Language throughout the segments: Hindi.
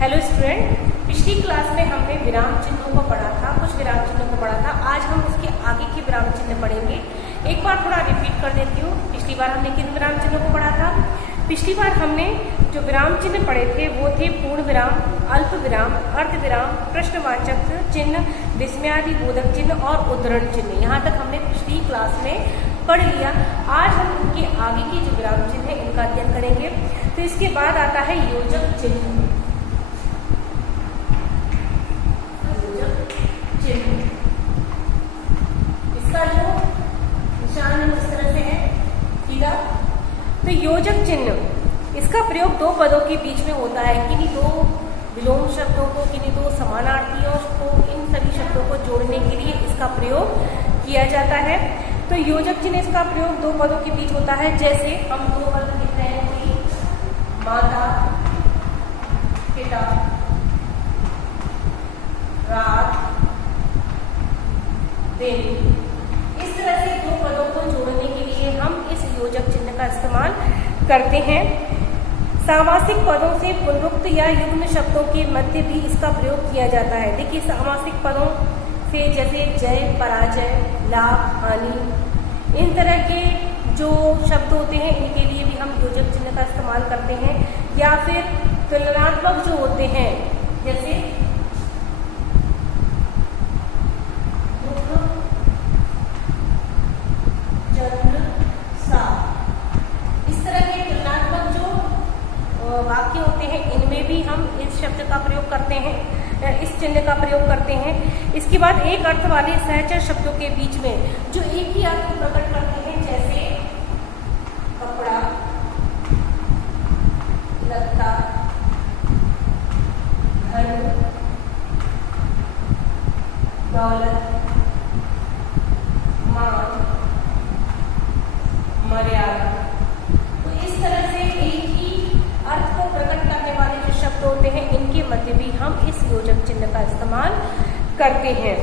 हेलो स्टूडेंट, पिछली क्लास में हमने विराम चिन्हों को पढ़ा था, कुछ विराम चिन्हों को पढ़ा था। आज हम उसके आगे के विराम चिन्ह पढ़ेंगे। एक बार थोड़ा रिपीट कर देती हूँ। पिछली बार हमने किन विराम चिन्हों को पढ़ा था? पिछली बार हमने जो विराम चिन्ह पढ़े थे वो थे पूर्ण विराम, अल्प विराम, अर्ध विराम, प्रश्नवाचक चिन्ह, विस्मयादि बोधक चिन्ह और उद्धरण चिन्ह। यहाँ तक हमने पिछली क्लास में पढ़ लिया। आज हम इनके आगे के जो विराम चिन्ह है इनका अध्ययन करेंगे। तो इसके बाद आता है योजक चिन्ह। इसका जो निशान है इस तरह से है सीधा। तो योजक चिन्ह, इसका प्रयोग दो पदों के बीच में होता है। किन्हीं दो विलोम शब्दों को, किन्हीं दो समानार्थियों को, इन सभी शब्दों को जोड़ने के लिए इसका प्रयोग किया जाता है। तो योजक चिन्ह इसका प्रयोग दो पदों के बीच होता है। जैसे हम दो पद लिख रहे हैं कि माता, पिता, रात, दिन। इस तरह से दो पदों को जोड़ने के लिए हम इस योजक चिन्ह का इस्तेमाल करते हैं। सामासिक पदों से पुनरुक्त या युग्म शब्दों के मध्य भी इसका प्रयोग किया जाता है। देखिए, सामासिक पदों से जैसे जय, पराजय, लाभ, हानि, इन तरह के जो शब्द होते हैं इनके लिए भी हम योजक चिन्ह का इस्तेमाल करते हैं। या फिर तुलनात्मक जो होते हैं जैसे वाक्य होते हैं, इनमें भी हम इस शब्द का प्रयोग करते हैं, इस चिन्ह का प्रयोग करते हैं। इसके बाद एक अर्थ वाले सहचर शब्दों के बीच में जो एक ही अर्थ प्रकट करते हैं, जैसे कपड़ा, लत्ता, धन, दौलत, मान, मर्यादा। तो इस तरह से एक ही अर्थ को प्रकट करने वाले जो शब्द होते हैं इनके मध्य भी हम इस योजक चिन्ह का इस्तेमाल करते हैं।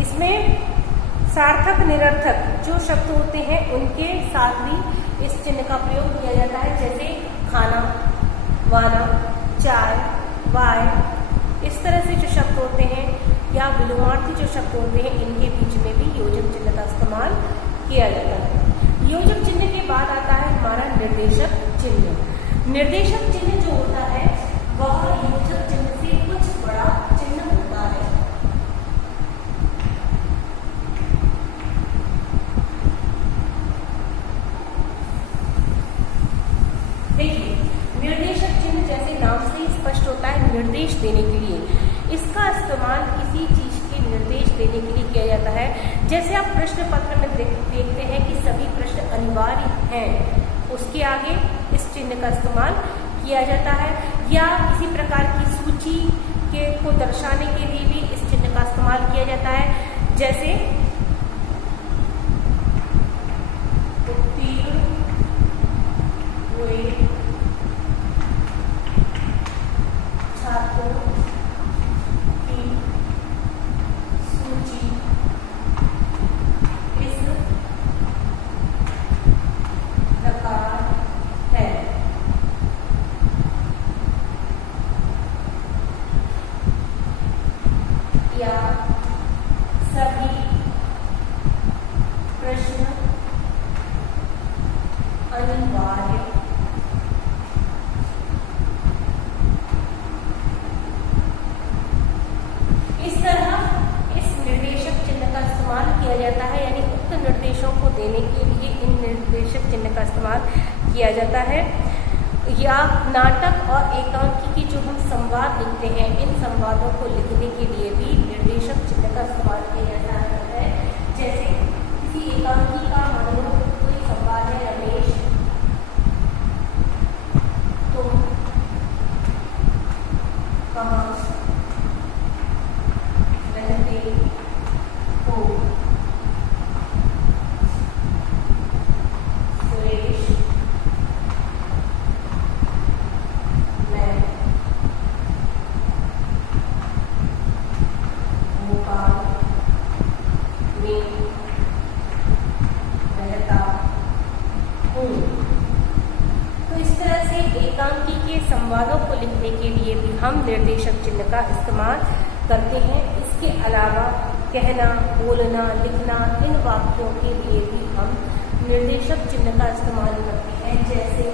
इसमें सार्थक, निरर्थक जो शब्द होते हैं उनके साथ भी इस चिन्ह का प्रयोग किया जाता है। जैसे खाना, वाना, चाय, वाय। इस तरह से जो शब्द होते हैं या विलोमार्थी जो शब्द होते हैं इनके बीच में भी योजक चिन्ह का इस्तेमाल किया जाता है। योजक चिन्ह के बाद आता है हमारा निर्देशक चिन्ह। निर्देशक चिन्ह जो होता है वह योजक चिन्ह से कुछ बड़ा चिन्ह होता है। देखिए, निर्देशक चिन्ह जैसे नाम से ही स्पष्ट होता है, निर्देश देने के लिए। इसका इस्तेमाल किसी चीज के निर्देश देने के लिए किया जाता है। जैसे आप प्रश्न पत्र में देखते हैं कि सभी प्रश्न अनिवार्य हैं, उसके आगे इस चिन्ह का इस्तेमाल किया जाता है। या किसी प्रकार की सूची को दर्शाने के लिए भी इस चिन्ह का इस्तेमाल किया जाता है। जैसे उत्तीर्ण हुए छात्रों की सूची इस प्रकार है। या सभी प्रश्न अनिवार्य इस तरह इस निर्देशक चिन्ह का इस्तेमाल किया जाता है। यानी उक्त निर्देशों को देने के लिए इन निर्देशक चिन्ह का इस्तेमाल किया जाता है। या नाटक और एकांकी की जो हम संवाद लिखते हैं, इन संवादों को लिखने के लिए भी निर्देशक चिन्ह का इस्तेमाल किया जाता है। जैसे किसी एकांकी का मान लो कोई संवाद है, रमेश तुम कहाँ रहते हो, सुरेश मैं भोपाल में रहता हूँ। तो इस तरह से एकांकी के के संवादों को लिखने के लिए भी हम निर्देशक चिन्ह का इस्तेमाल करते हैं। इसके अलावा कहना, बोलना, लिखना, इन वाक्यों के लिए भी हम निर्देशक चिन्ह का इस्तेमाल करते हैं। जैसे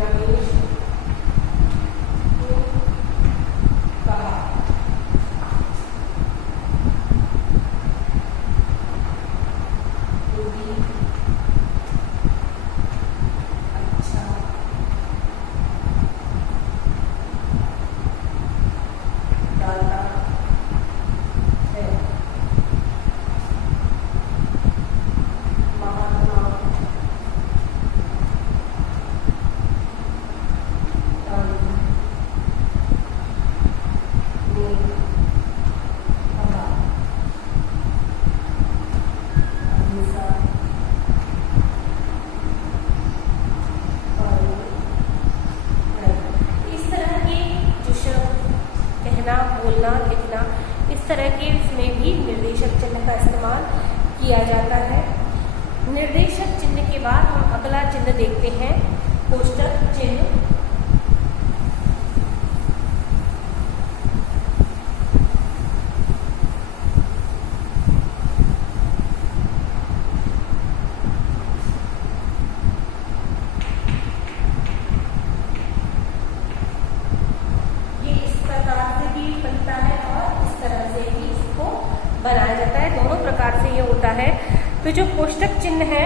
रमेश को कहा, अच्छा डाला है, महात्मा गांधी ने कहा, अहिंसा पर है। इस तरह के जो शब्द कहना, बोलना, लिखना, इस तरह के इसमें भी निर्देशक चिन्ह का इस्तेमाल किया जाता है। निर्देशक चिन्ह के बाद हम अगला चिन्ह देखते हैं, कोष्टक चिन्ह। ये इस प्रकार से भी बनता है और इस तरह से भी इसको बनाया जाता है, दोनों प्रकार से ये होता है। तो जो कोष्टक चिन्ह है,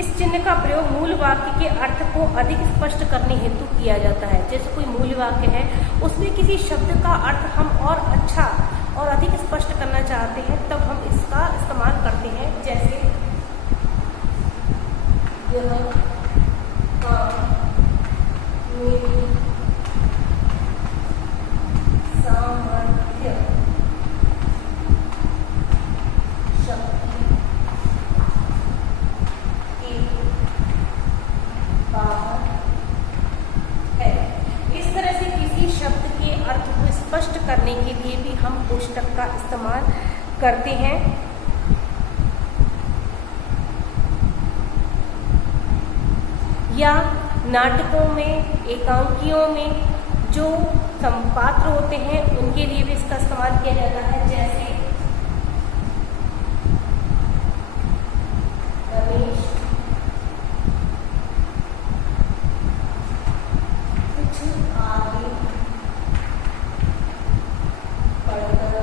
इस चिन्ह का प्रयोग मूल वाक्य के अर्थ को अधिक स्पष्ट करने हेतु किया जाता है। जैसे कोई मूल वाक्य है, उसमें किसी शब्द का अर्थ हम और अच्छा और अधिक स्पष्ट करना चाहते हैं, तब हम इसका इस्तेमाल करते हैं। जैसे यह काम मेरी सामर्थ्य शक्ति के बाहर है। इस तरह से किसी शब्द के अर्थ को स्पष्ट करने के लिए भी हम कोष्टक का इस्तेमाल करते हैं। या नाटकों में, एकांकियों में जो संपात्र होते हैं, उनके लिए भी इसका इस्तेमाल किया जाता है। जैसे रमेश कुछ आगे बढ़कर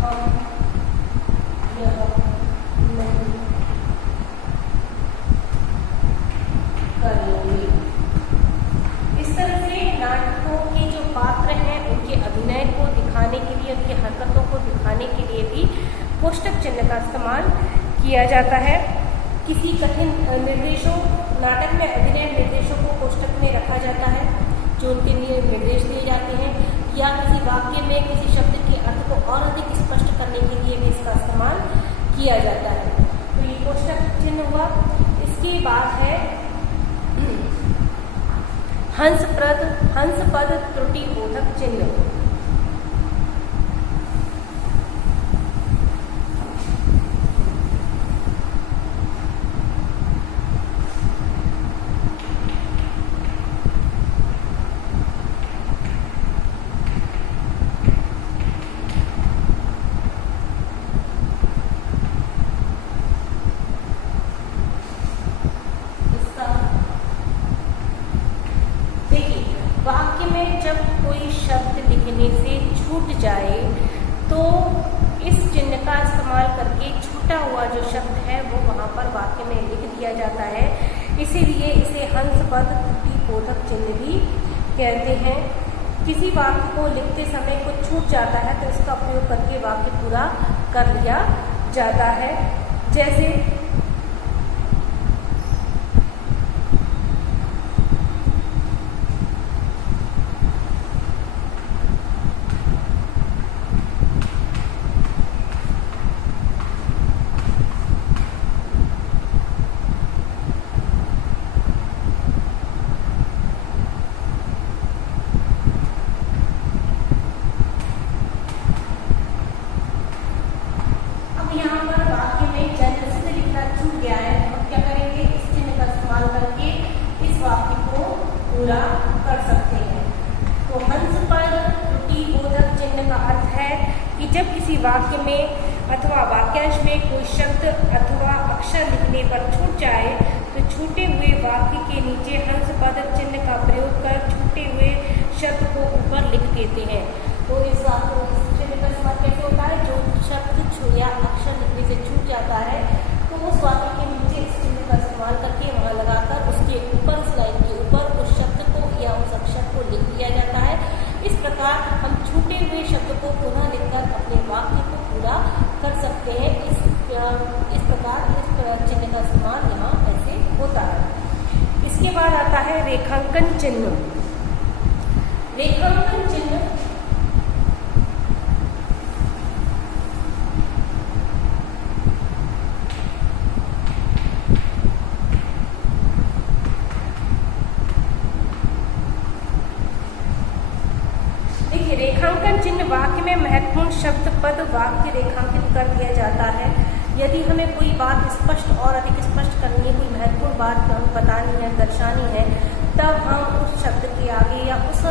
हम यह नहीं करेंगे। इस तरह से नाटकों के जो पात्र हैं, उनके अभिनय को दिखाने के लिए, उनकी हरकतों को दिखाने के लिए भी कोष्टक चिन्ह का इस्तेमाल किया जाता है। किसी कठिन निर्देशों, नाटक में अभिनय निर्देशों को कोष्टक में रखा जाता है, जो उनके लिए निर्देश दिए जाते हैं। या किसी वाक्य में किसी शब्द के अर्थ को और अधिक स्पष्ट करने के लिए भी इसका इस्तेमाल किया जाता है। तो ये कोष्टक चिन्ह हुआ। इसके बाद है हंसपद त्रुटि बोधक चिन्ह। वाक्य में जब कोई शब्द लिखने से छूट जाए तो इस चिन्ह का इस्तेमाल करके छूटा हुआ जो शब्द है वो वहाँ पर वाक्य में लिख दिया जाता है। इसीलिए इसे हंसपद त्रुटि बोधक चिन्ह भी कहते हैं। किसी वाक्य को लिखते समय कुछ छूट जाता है तो इसका प्रयोग करके वाक्य पूरा कर लिया जाता है। जैसे यहाँ चिन्ह का अर्थ है कि जब किसी वाक्य में अथवा वाक्यांश में कोई शब्द अथवा अक्षर लिखने पर छूट जाए तो छूटे हुए वाक्य के नीचे हंस पद चिन्ह का प्रयोग कर छूटे हुए शब्द को ऊपर लिख देते हैं। तो इस चिन्ह का इस्तेमाल कैसे होता है? जो शब्द या अक्षर लिखने से छूट जाता है तो उस वाक्य के नीचे इस चिन्ह का इस्तेमाल करके वहां लगाकर उसके ऊपर, उस लाइन के ऊपर उस शब्द को या उस अक्षर को लिख दिया जाता है। इस प्रकार हम छूटे हुए शब्द को पुनः लिखकर अपने वाक्य को पूरा कर सकते हैं। इस प्रकार इस चिन्ह का इस्तेमाल यहाँ ऐसे होता है। इसके बाद आता है रेखांकन चिन्ह। रेखांकन चिन्ह रेखांकन चिन्ह वाक्य में महत्वपूर्ण शब्द पद वाक्य रेखांकित कर दिया जाता है। यदि हमें कोई बात स्पष्ट और अधिक स्पष्ट करनी है, कोई महत्वपूर्ण बात हमें बतानी है, दर्शानी है, तब हम उस शब्द के आगे या उस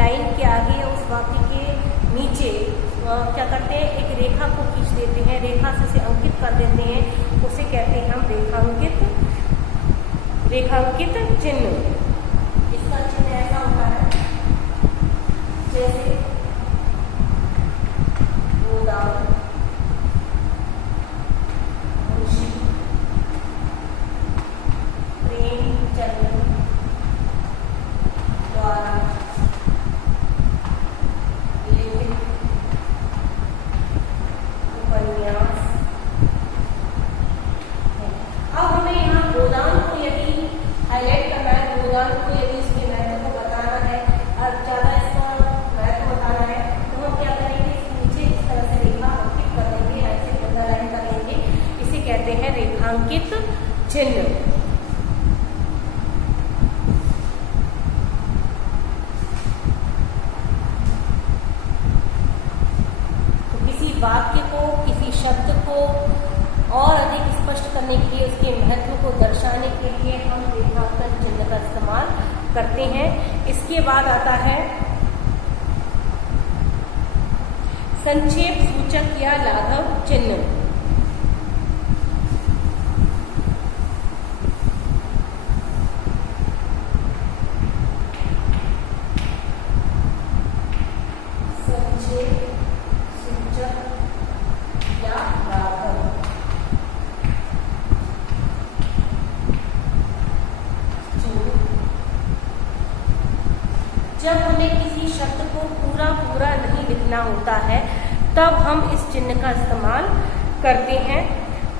लाइन के आगे या उस वाक्य के नीचे क्या करते हैं? एक रेखा को खींच देते हैं, रेखा से उसे अंकित कर देते हैं। उसे कहते हैं हम रेखांकित चिन्ह। इसका चिन्ह ऐसा होता है जैसे गोदाम, मुंशी, प्रेमचंद द्वारा लिखित उपन्यास है। अब हमें यहाँ गोदाम को यदि हाईलाइट करना है, गोदाम को यदि इसके महत्व को बताना है और ज्यादा इसका महत्व बताना है, तो हम क्या करेंगे? इसके नीचे इस तरह से रेखा अंकित कर देंगे, ऐसे अंडरलाइन करेंगे। इसे कहते हैं रेखांकित चिन्ह। वाक्य को, किसी शब्द को और अधिक स्पष्ट करने के लिए, उसके महत्व को दर्शाने के लिए हम रेखांकन चिन्ह का इस्तेमाल करते हैं। इसके बाद आता है संक्षेप सूचक या लाघव चिन्ह। जब हमें किसी शब्द को पूरा नहीं लिखना होता है तब हम इस चिन्ह का इस्तेमाल करते हैं।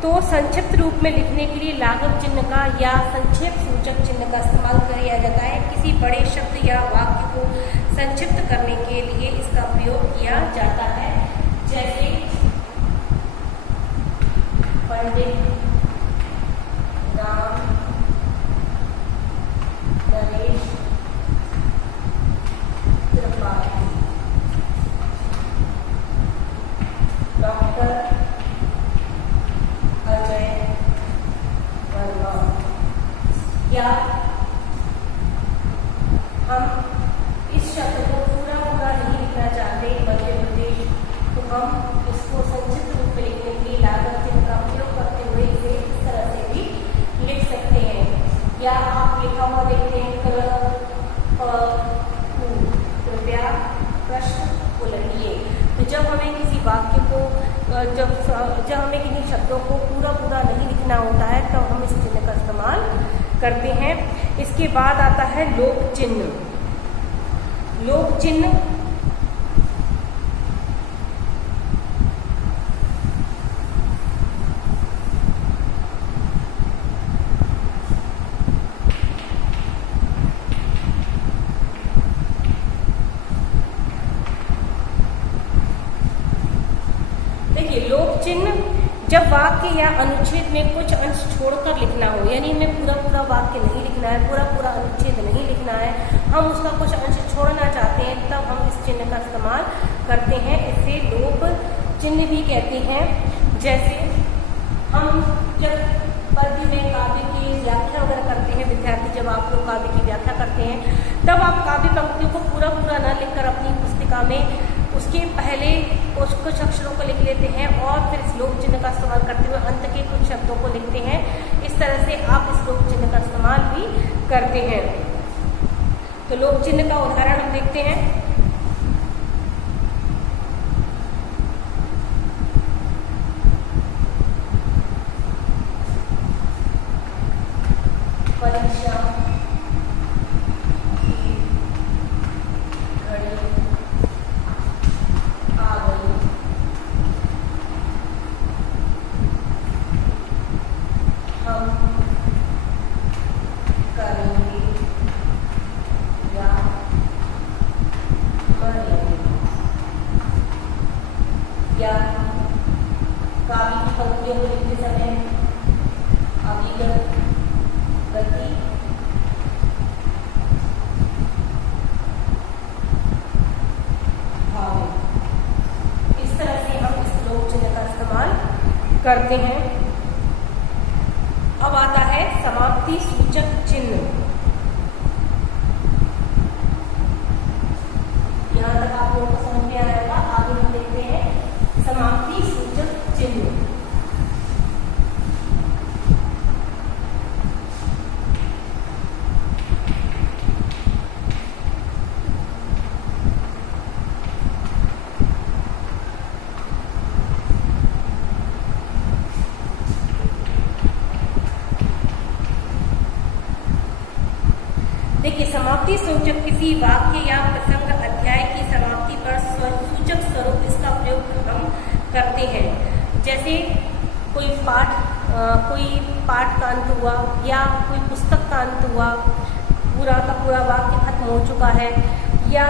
तो संक्षिप्त रूप में लिखने के लिए लाघव चिन्ह का या संक्षेप सूचक चिन्ह का इस्तेमाल किया जाता है। किसी बड़े शब्द या वाक्य को संक्षिप्त करने के लिए इसका प्रयोग किया जाता है। जैसे पंडित राम नरेश डॉक्टर अजय वर्मा। या हम इस शब्द को पूरा नहीं लिखना चाहते मध्य प्रदेश, तो हम इसको संक्षिप्त रूप में लिखने के लिए लाघव चिन्ह का प्रयोग करते हुए इसे इस तरह से भी लिख सकते हैं। या आप लिखा हुआ देखते हैं कृपया प्रश्न उलटिए। तो जब हमें किसी वाक्य को जब हमें किन्हीं शब्दों को पूरा नहीं लिखना होता है तो हम इस चिन्ह का इस्तेमाल करते हैं। इसके बाद आता है लोक चिन्ह। लोक चिन्ह लोक चिन्ह जब वाक्य या अनुच्छेद में कुछ अंश छोड़कर लिखना हो, यानी हमें पूरा वाक्य नहीं लिखना है, पूरा अनुच्छेद नहीं लिखना है, हम उसका कुछ अंश छोड़ना चाहते हैं, तब हम इस चिन्ह का इस्तेमाल करते हैं। इसे लोक चिन्ह भी कहते हैं। जैसे हम जब पद्य में काव्य की व्याख्या वगैरह करते हैं, विद्यार्थी जब आप लोग काव्य की व्याख्या करते हैं, तब आप काव्य पंक्तियों को पूरा न लिखकर अपनी पुस्तिका में उसके पहले कुछ अक्षरों को लिख लेते हैं और फिर श्लोक चिन्ह का इस्तेमाल करते हुए अंत के कुछ शब्दों को लिखते हैं। इस तरह से आप श्लोक चिन्ह का इस्तेमाल भी करते हैं। तो लोक चिन्ह का उदाहरण हम देखते हैं। परीक्षा या काव्य की पंक्तियों को लिखते समय अविगत गति भाव, इस तरह से हम इस श्लोक चिन्ह का इस्तेमाल करते हैं। अब आता है समाप्ति सूचक चिन्ह। यहां तक आप लोगों को समझ में आ जाएगा। आगे हम देखते हैं समाप्ति सूचक चिन्ह। देखिए, समाप्ति सूचक किसी वाक्य या प्रसंग अध्याय की समाप्ति पर सूचक स्वरूप इसका प्रयोग हम करते हैं। जैसे कोई पाठ का अंत हुआ या कोई पुस्तक का अंत हुआ, पूरा का पूरा वाक्य खत्म हो चुका है या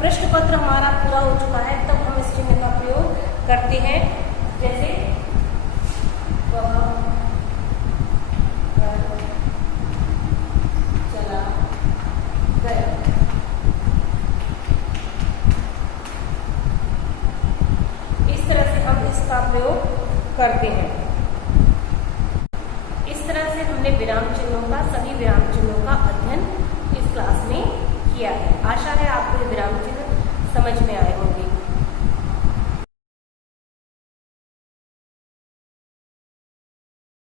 प्रश्न पत्र हमारा पूरा हो चुका है, तब हम इस चिन्ह का प्रयोग करते हैं। जैसे चला गया। इस तरह से हम इसका प्रयोग करते हैं। इस तरह से हमने विराम चिन्हों का, सभी विराम चिन्हों का अध्ययन इस क्लास में किया है। आशा है आपको ये विराम चिन्ह समझ में आए होंगे।